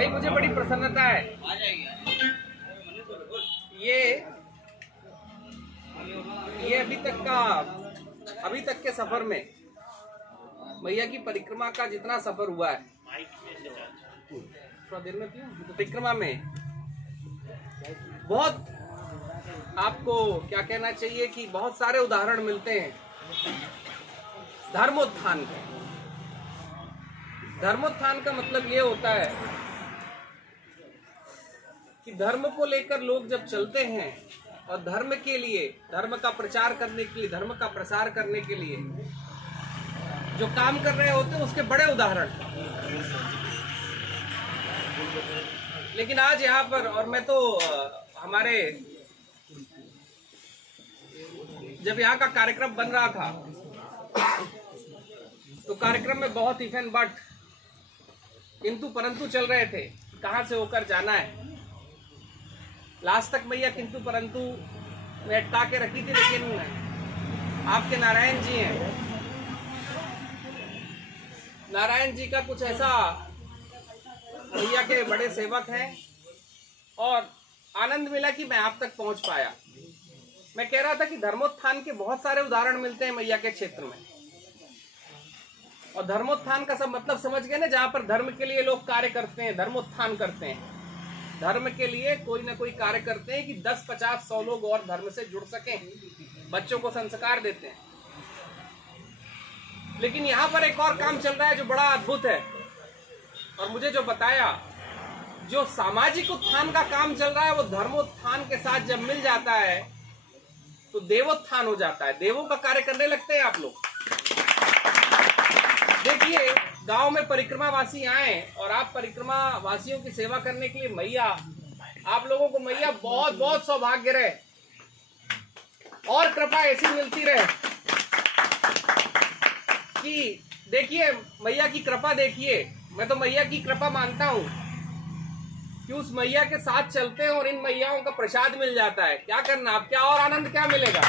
भाई मुझे बड़ी प्रसन्नता है। ये अभी तक के सफर में मैया की परिक्रमा का जितना सफर हुआ है, थोड़ा देर में परिक्रमा में बहुत आपको क्या कहना चाहिए कि बहुत सारे उदाहरण मिलते हैं धर्मोत्थान के। धर्मोत्थान का मतलब ये होता है कि धर्म को लेकर लोग जब चलते हैं और धर्म के लिए, धर्म का प्रचार करने के लिए, धर्म का प्रसार करने के लिए जो काम कर रहे होते हैं उसके बड़े उदाहरण। लेकिन आज यहाँ पर, और मैं तो हमारे जब यहाँ का कार्यक्रम बन रहा था तो कार्यक्रम में बहुत इफेन बट किंतु परंतु चल रहे थे, कहां से होकर जाना है। लास्ट तक मैया किंतु परंतु में अटका के रखी थी, लेकिन आपके नारायण जी हैं, नारायण जी का कुछ ऐसा, मैया के बड़े सेवक हैं और आनंद मिला कि मैं आप तक पहुंच पाया। मैं कह रहा था कि धर्मोत्थान के बहुत सारे उदाहरण मिलते हैं मैया के क्षेत्र में, और धर्मोत्थान का सब मतलब समझ गए ना, जहां पर धर्म के लिए लोग कार्य करते हैं, धर्मोत्थान करते हैं, धर्म के लिए कोई ना कोई कार्य करते हैं कि 10, 50, 100 लोग और धर्म से जुड़ सकें, बच्चों को संस्कार देते हैं। लेकिन यहां पर एक और काम चल रहा है जो बड़ा अद्भुत है, और मुझे जो बताया, जो सामाजिक उत्थान का काम चल रहा है वो धर्मोत्थान के साथ जब मिल जाता है तो देवोत्थान हो जाता है, देवों का कार्य करने लगते हैं आप लोग। देखिए, गांव में परिक्रमा वासी आए और आप परिक्रमा वासियों की सेवा करने के लिए, मैया आप लोगों को मैया बहुत बहुत सौभाग्य रहे और कृपा ऐसी मिलती रहे कि देखिए मैया की कृपा, देखिए मैं तो मैया की कृपा मानता हूं कि उस मैया के साथ चलते हैं और इन मैयाओं का प्रसाद मिल जाता है। क्या करना, अब क्या और आनंद क्या मिलेगा।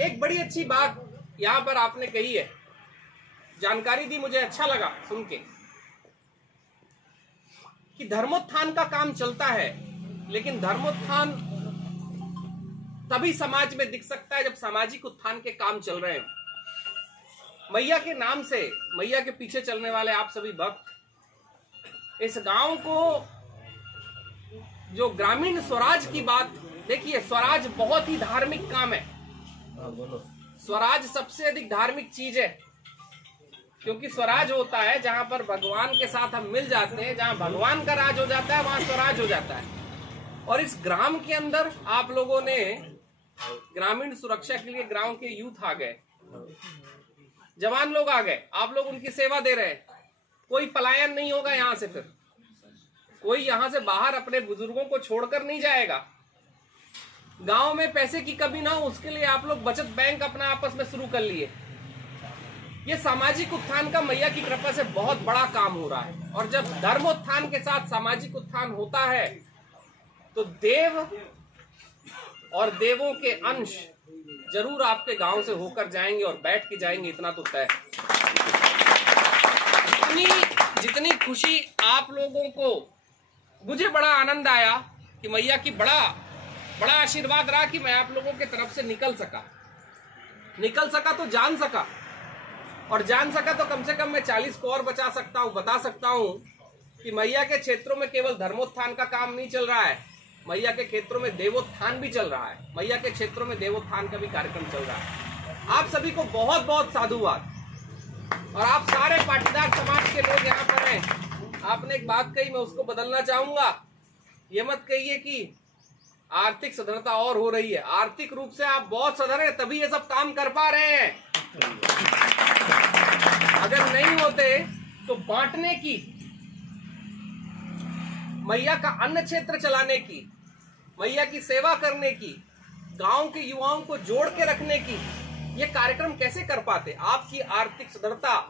एक बड़ी अच्छी बात यहां पर आपने कही है, जानकारी दी, मुझे अच्छा लगा सुन के कि धर्मोत्थान का काम चलता है, लेकिन धर्मोत्थान तभी समाज में दिख सकता है जब सामाजिक उत्थान के काम चल रहे हैं। मैया के नाम से, मैया के पीछे चलने वाले आप सभी भक्त, इस गांव को जो ग्रामीण स्वराज की बात, देखिए स्वराज बहुत ही धार्मिक काम है। स्वराज सबसे अधिक धार्मिक चीज है, क्योंकि स्वराज होता है जहां पर भगवान के साथ हम मिल जाते हैं, जहां भगवान का राज हो जाता है वहां स्वराज हो जाता है। और इस ग्राम के अंदर आप लोगों ने ग्रामीण सुरक्षा के लिए गांव के यूथ आ गए, जवान लोग आ गए, आप लोग उनकी सेवा दे रहे हैं। कोई पलायन नहीं होगा यहां से, फिर कोई यहां से बाहर अपने बुजुर्गों को छोड़कर नहीं जाएगा। गांव में पैसे की कमी ना हो, उसके लिए आप लोग बचत बैंक अपना आपस में शुरू कर लिए। ये सामाजिक उत्थान का मैया की कृपा से बहुत बड़ा काम हो रहा है। और जब धर्मोत्थान के साथ सामाजिक उत्थान होता है तो देव और देवों के अंश जरूर आपके गांव से होकर जाएंगे और बैठ के जाएंगे, इतना तो तय। जितनी खुशी आप लोगों को, मुझे बड़ा आनंद आया कि मैया की बड़ा आशीर्वाद रहा कि मैं आप लोगों के तरफ से निकल सका तो जान सका, और जान सका तो कम से कम मैं 40 को और बता सकता हूं कि मैया के क्षेत्रों में केवल धर्मोत्थान का काम नहीं चल रहा है, मैया के क्षेत्रों में देवोत्थान भी चल रहा है, मैया के क्षेत्रों में देवोत्थान का भी कार्यक्रम चल रहा है। आप सभी को बहुत बहुत साधुवाद। और आप सारे पाटीदार समाज के लोग यहाँ पर हैं। आपने एक बात कही, मैं उसको बदलना चाहूंगा। ये मत कहिए कि आर्थिक सधरता और हो रही है, आर्थिक रूप से आप बहुत सधर हैं तभी ये सब काम कर पा रहे हैं। अगर नहीं होते तो बांटने की, मैया का अन्न क्षेत्र चलाने की, मैया की सेवा करने की, गांव के युवाओं को जोड़ के रखने की, ये कार्यक्रम कैसे कर पाते। आपकी आर्थिक सधरता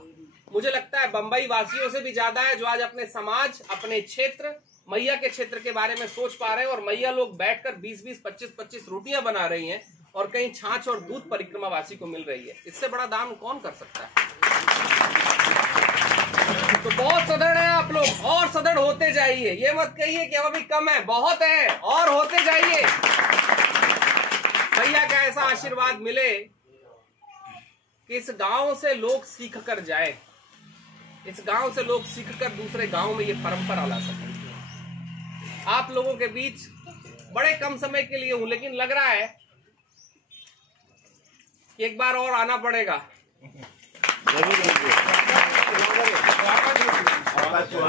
मुझे लगता है बंबई वासियों से भी ज्यादा है, जो आज अपने समाज, अपने क्षेत्र, मैया के क्षेत्र के बारे में सोच पा रहे हैं। और मैया लोग बैठकर 20-20, 25-25 रोटियां बना रही हैं और कहीं छाछ और दूध परिक्रमा वासी को मिल रही है। इससे बड़ा दान कौन कर सकता है। तो सदृढ़ हैं आप लोग, और सदृढ़ होते जाइए। ये मत कहिए कि अभी कम है, बहुत है, और होते जाइए। भैया का ऐसा आशीर्वाद मिले कि इस गांव से लोग सीख कर जाए, इस गांव से लोग सीख कर दूसरे गांव में ये परंपरा ला सकें। आप लोगों के बीच बड़े कम समय के लिए हूं, लेकिन लग रहा है कि एक बार और आना पड़ेगा।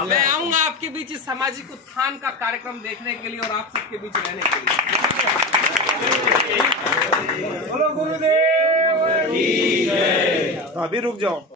मैं आऊंगा आपके बीच इस सामाजिक उत्थान का कार्यक्रम देखने के लिए और आप सबके बीच रहने के लिए। बोलो गुरुदेव। अभी रुक जाओ।